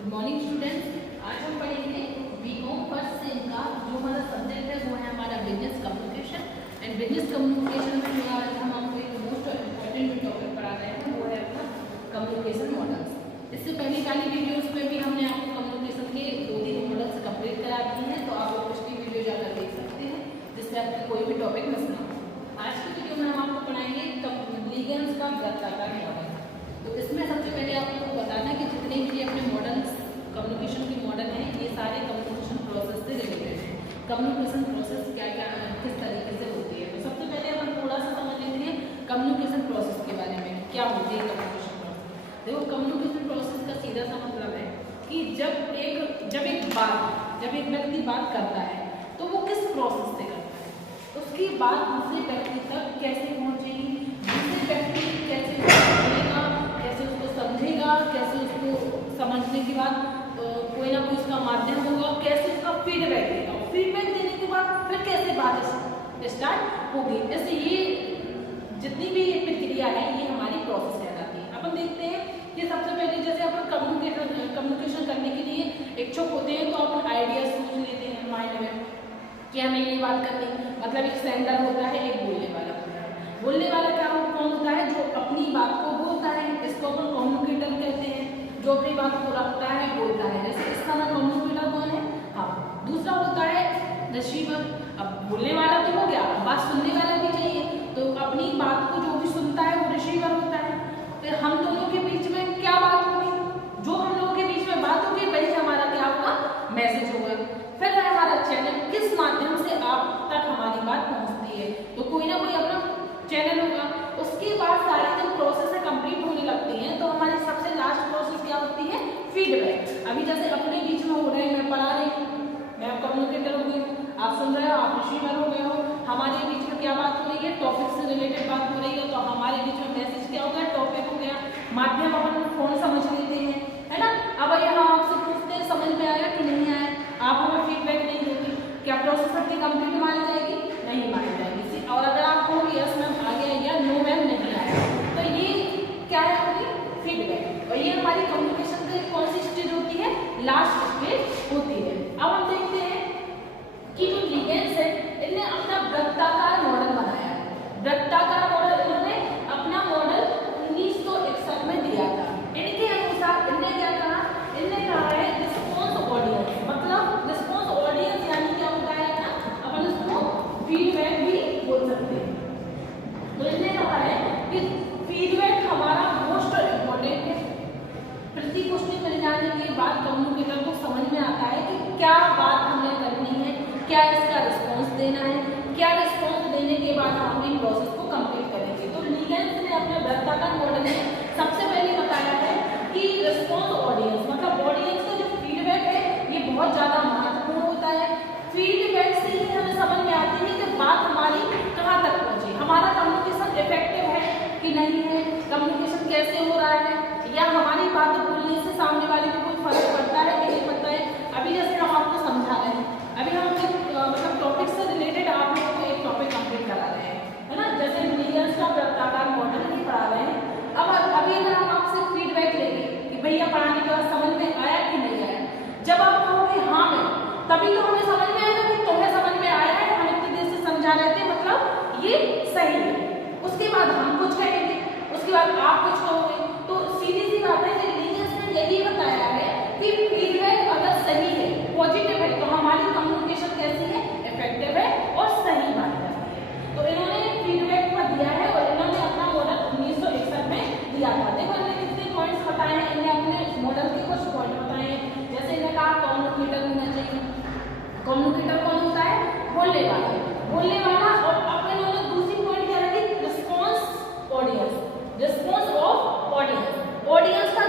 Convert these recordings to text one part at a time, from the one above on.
Good morning students. आज हम पढ़ेंगे बीकॉम फर्स्ट सेम का जो हमारा सब्जेक्ट है वो है हमारा business communication. And business communication में जो आज हम आपको एक मोस्ट इम्पॉर्टेंट टॉपिक पढ़ा रहे हैं वो है अपना कम्युनिकेशन मॉडल्स। इससे पहले वाली वीडियोस में भी हमने आपको कम्युनिकेशन के 2-3 मॉडल्स कंप्लीट करा दिए हैं, तो आप लोग पिछली वीडियो जाकर देख सकते हैं जिससे आपकी कोई भी टॉपिक मिस ना हो। आज की वीडियो में हम आपको पढ़ाएंगे लीगेंस का वृत्ताकार मॉडल। तो इसमें सबसे पहले आपको बताना कि जितने भी अपने मॉडल्स कम्युनिकेशन के मॉडल हैं ये सारे कम्युनिकेशन प्रोसेस से रिलेटेड हैं। कम्युनिकेशन प्रोसेस क्या क्या किस तरीके से होती है, तो सबसे पहले अपन थोड़ा सा समझ लेते हैं कम्युनिकेशन प्रोसेस के बारे में, क्या होती है कम्युनिकेशन प्रोसेस। देखो, कम्युनिकेशन प्रोसेस का सीधा सा मतलब है कि जब एक व्यक्ति बात करता है तो वो किस प्रोसेस से करता है, उसकी बात दूसरे व्यक्ति तक कैसे पहुंचेगी, दूसरे व्यक्ति कैसे सुनेगा, कैसे उसको समझेगा, कैसे उसको समझने के बाद कोई ना कोई उसका माध्यम होगा, कैसे उसका फीडबैक देगा, फीडबैक देने के बाद फिर कैसे बात स्टार्ट होगी। जैसे ये जितनी भी ये प्रक्रिया है ये हमारी प्रोसेस कहलाती है। अपन देखते हैं कि सबसे पहले जैसे अपन कम्युनिकेशन करने के लिए इच्छुक होते हैं तो अपन आइडिया सोच लेते हैं माइंड में कि हमें ये बात करनी, मतलब एक सेंडर होता है, एक बोलने वाला होता है। बोलने वाला क्या कौन होता है, जो अपनी बात को बोलता है, इसको अपन कम्युनिकेटर कहते हैं। जो अपनी बात को रखता है बोलता है, जैसे इसका नाम कम्युनिकेटर कौन है। हाँ, दूसरा होता है रिसीवर। अब बोलने वाला तो हो गया, बात सुनने वाला भी चाहिए, तो अपनी बात को जो भी सुनता है वो रिसीवर होता है। फिर हम दोनों के बीच में क्या बात होगी, जो हम लोगों के बीच में बात होगी वही हमारा क्या होगा, मैसेज होगा। फिर हमारा चैनल, किस माध्यम से आप तक हमारी बात पहुंचती है, तो कोई ना कोई अपना चैनल होगा। उसके बाद सारी जब प्रोसेस कंप्लीट होने लगती हैं तो हमारी सबसे लास्ट प्रोसेस क्या होती है, फीडबैक। अभी जैसे अपने बीच में हो रहे हैं, मैं पढ़ा रही हूँ, मैं कम्युनिकेटर हो गई, आप सुन रहे हो, आप रिसीवर हो गए हो, हमारे बीच में क्या बात हो रही है, टॉपिक से रिलेटेड बात हो रही है, तो हमारे बीच में मैसेज क्या होगा, टॉपिक हो गया, माध्यम अपन फोन समझ लेते हैं, है ना। अब यहाँ आपसे पूछते हैं समझ में आया कि नहीं आया, आप हमें फीडबैक नहीं दोगे, क्या प्रोसेस आपकी कंप्लीट मानी जाएगी, नहीं मानी जाएगी। और अगर आप कहोगे यस मैम आ गया या नो मैम नहीं आया, तो ये क्या है आपकी फीडबैक। और ये हमारी कम्युनिकेशन की कौन सी स्टेज होती है, लास्ट स्टेज होती है। अब हम देखते हैं कि जो लीगेंस है इन्हें अपना वृत्ताकार मॉडल बनाया है। वृत्ताकार मॉडल इन्होंने अपना मॉडल 1961 में दिया था। इनके अनुसार इन्हें क्या कहा, इन्हें कहा है रिस्पॉन्स ऑडियंस। मतलब रिस्पॉन्स ऑडियंस यानी क्या होता है ना, अपन इसको फीडबैक भी बोल सकते हैं। तो इन्हें कहा है कि फीडबैक हमारा मोस्ट इम्पोर्टेंट है। प्रति क्वेश्चन मिल जाने के बाद कम्युनिकेटर को समझ में आता है कि क्या बात हमें करनी है, क्या इसका रिस्पॉन्स देना है, क्या रिस्पॉन्स देने के बाद हम अपनी प्रोसेस को कंप्लीट करेंगे। तो लीगेंस ने अपने वृत्ताकार मॉडल में सबसे पहले बताया है कि रिस्पॉन्स ऑडियंस, मतलब ऑडियंस का जो फीडबैक है ये बहुत ज्यादा महत्वपूर्ण होता है। फीडबैक से ही हमें समझ में आती है कि बात हमारी कहाँ तक पहुंची, हमारा कम्युनिकेशन इफेक्टिव है कि नहीं है, कम्युनिकेशन कैसे हो रहा है, या हमारी बात बोलने से सामने वाले को कोई फर्क पड़ता है कि नहीं पड़ता है। अभी जैसे हम आपको समझा रहे हैं, अभी हम मतलब टॉपिक से रिलेटेड आप लोगों को एक टॉपिक कंप्लीट करा रहे हैं, है ना। जैसे लीगेंस का वृत्ताकार मॉडल ही पढ़ा रहे हैं। अब अभी अगर हम आपसे फीडबैक लेंगे कि भैया पढ़ाने के बाद समझ में आया कि नहीं आया, जब आप कहोगे हाँ मैं, तभी तो हमें समझ में आएगा कि तुम्हें समझ में आया है, हम इतनी देर से समझा रहे थे, मतलब ये सही है। उसके बाद हम कुछ कहेंगे, उसके बाद आप कुछ कहोगे, तो सीधी सी बात है कि लीगेंस ने यही बताया है कि फीडबैक अगर सही है, पॉजिटिव है, तो हमारी कम्युनिकेशन कैसी है, इफेक्टिव है और सही मानी जाती है। तो इन्होंने फीडबैक पर दिया है और इन्होंने अपना मॉडल 1961 में दिया था। देखो इन्होंने कितने पॉइंट्स बताए हैं, इन्हें अपने मॉडल के कुछ पॉइंट बताए हैं। जैसे इन्हें कहा कम्युनिकेटर होना चाहिए। कम्युनिकेटर कौन होता है, बोलने वाला, बोलने वाला। और अब इन्होंने दूसरी पॉइंट क्या रखी, response audience, response of audience. Audience का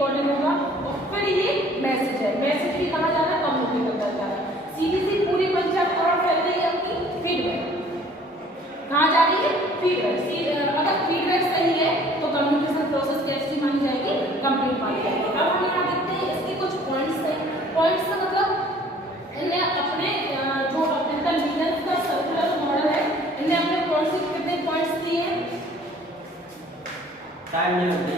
इंपॉर्टेंट होगा। और फिर ये मैसेज है, मैसेज भी कहाँ जा रहा है, कम्युनिकेटर तक जा रहा है। सीधी सी पूरी पंचायत और फैल रही है अपनी फीडबैक, कहाँ जा रही है, फीडबैक। अगर फीडबैक सही है तो कम्युनिकेशन प्रोसेस कैसी मानी जाएगी, कंप्लीट मानी जाएगी। अब हम यहाँ देखते हैं इसके कुछ पॉइंट्स हैं। पॉइंट्स का मतलब इन्हें अपने जो इंटेलिजेंस का सर्कुलर मॉडल है, इन्हें अपने पॉइंट्स के कितने पॉइंट्स दिए हैं, टाइम नहीं होती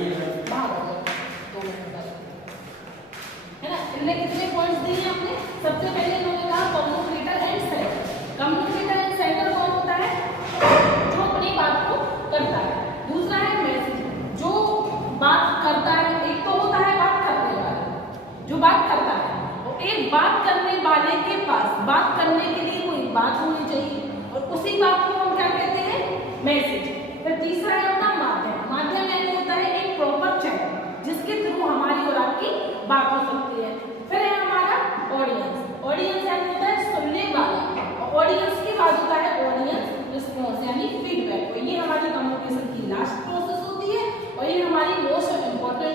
है ना, इन्हें कितने पॉइंट्स दिए हैं अपने। सबसे पहले इन्होंने कहा communicator and centre. Communicator and centre कौन होता है, जो अपनी बात को करता है। दूसरा है मैसेज, जो बात करता है। एक तो होता है बात करने वाला, जो बात करता है, और एक बात करने वाले के पास बात करने के लिए कोई बात होनी चाहिए, और उसी बात को हम क्या कहते हैं, मैसेज। फिर तीसरा है अपना माध्यम। माध्यम यानी होता है एक प्रॉपर चैनल जिसके थ्रू हमारी और आपकी बात हो सकती है। फिर है हमारा ऑडियंस। ऑडियंस यानी होता है सुनने वाला, और ऑडियंस के बाद होता है ऑडियंस रिस्पॉन्स यानी फीडबैक। तो ये हमारी कम्युनिकेशन की लास्ट प्रोसेस होती है, और ये हमारी मोस्ट इम्पोर्टेंट